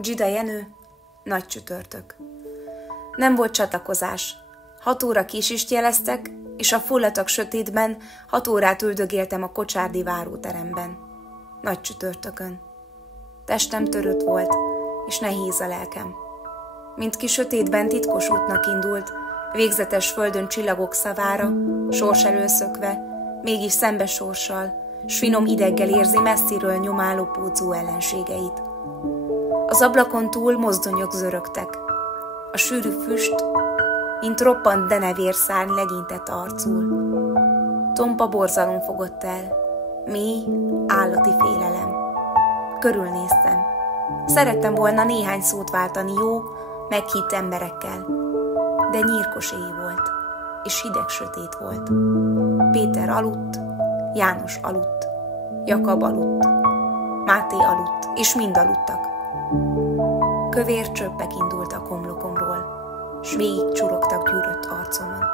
Dzsida Jenő, nagy csütörtök. Nem volt csatlakozás. 6 óra késést jeleztek, és a fullatag sötétben 6 órát üldögéltem a kocsárdi váróteremben. Nagy csütörtökön. Testem törött volt, és nehéz a lelkem. Mint ki sötétben titkos útnak indult, végzetes földön csillagok szavára, sors elől szökve, mégis szembe sorssal, s finom ideggel érzi messziről nyomáló pócó ellenségeit. Az ablakon túl mozdonyok zörögtek. A sűrű füst, mint roppant denevérszárny legyintett arcul. Tompa borzalom fogott el, mély, állati félelem. Körülnéztem. Szerettem volna néhány szót váltani jó, meghitt emberekkel, de nyírkos éj volt, és hideg sötét volt. Péter aludt, János aludt, Jakab aludt, Máté aludt, és mind aludtak. Kövér csöppek indultak homlokomról, s végig csurogtak gyűrött arcomon.